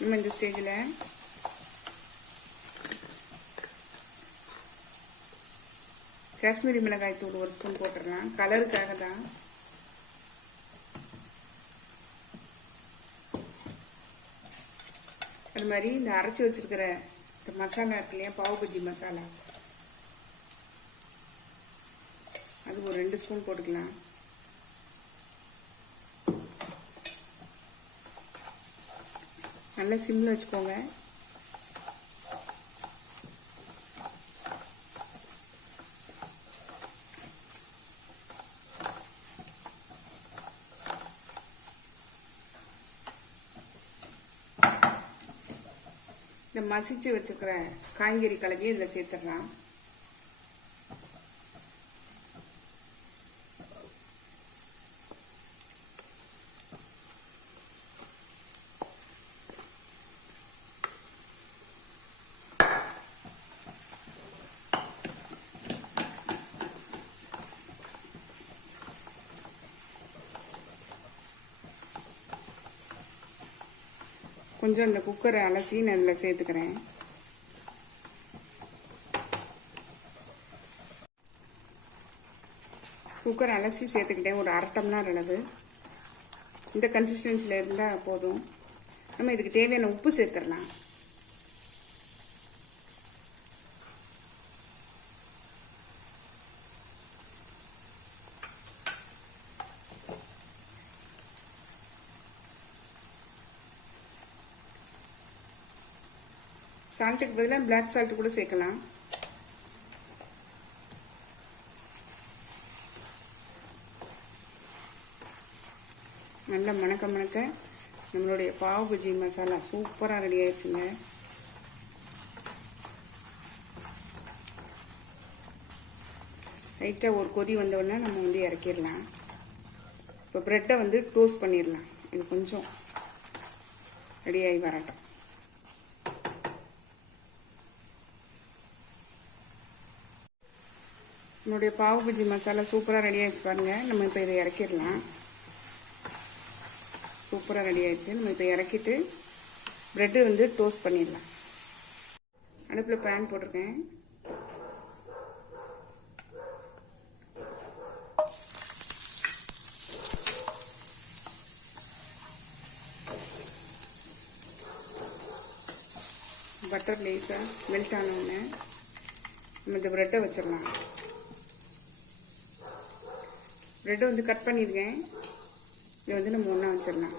நம்ம இந்த ஸ்டேஜில் காஷ்மீரி மிளகாய் தூள் 1 ஸ்பூன் போட்டுடலாம், கலருக்காக தான். அது மாதிரி இந்த அரைச்சி வச்சிருக்கிற இந்த மசாலா இருக்கு இல்லையா, பாவ் பஜ்ஜி மசாலா, அது ஒரு 2 ஸ்பூன் போட்டுக்கலாம். நல்லா சிம்மில் வச்சுக்கோங்க. இந்த மசிச்சு வச்சுருக்கிற காய்கறி கலவையை இதில் சேர்த்துடலாம். கொஞ்சம் இந்த குக்கரை அலசி நான் இதில் சேர்த்துக்கிறேன். குக்கரை அலசி சேர்த்துக்கிட்டேன், ஒரு 1/2 டம்ளர் அளவு. இந்த கன்சிஸ்டன்சியில் இருந்தால் போதும். நம்ம இதுக்கு தேவையான உப்பு சேர்த்துடலாம். சால்ட்டுக்கு பதிலாக பிளாக் சால்ட் கூட சேர்க்கலாம். நல்லா மணக்க மணக்க நம்மளுடைய பாவ் பஜ்ஜி மசாலா சூப்பராக ரெடி ஆயிடுச்சுங்க. லைட்டாக ஒரு கொதி வந்தோடனே நம்ம வந்து இறக்கிடலாம். இப்போ ப்ரெட்டை வந்து டோஸ்ட் பண்ணிடலாம். இது கொஞ்சம் ரெடியாகி வரட்டும். நம்மளுடைய பாவ் பஜ்ஜி மசாலா சூப்பராக ரெடி ஆகிடுச்சு பாருங்கள். நம்ம இப்போ இதை இறக்கிடலாம். சூப்பராக ரெடி ஆகிடுச்சு. நம்ம இப்போ இறக்கிட்டு ப்ரெட்டு வந்து டோஸ்ட் பண்ணிடலாம். அடுப்பில் பேன் போட்டிருக்கேன். பட்டர் லேஸாக மெல்ட் ஆனோடனே நம்ம இந்த ப்ரெட்டை வச்சிடலாம். ப்ரெட்டை வந்து கட் பண்ணியிருக்கேன். இதை வந்து நம்ம ஒன்றா வச்சிடலாம்.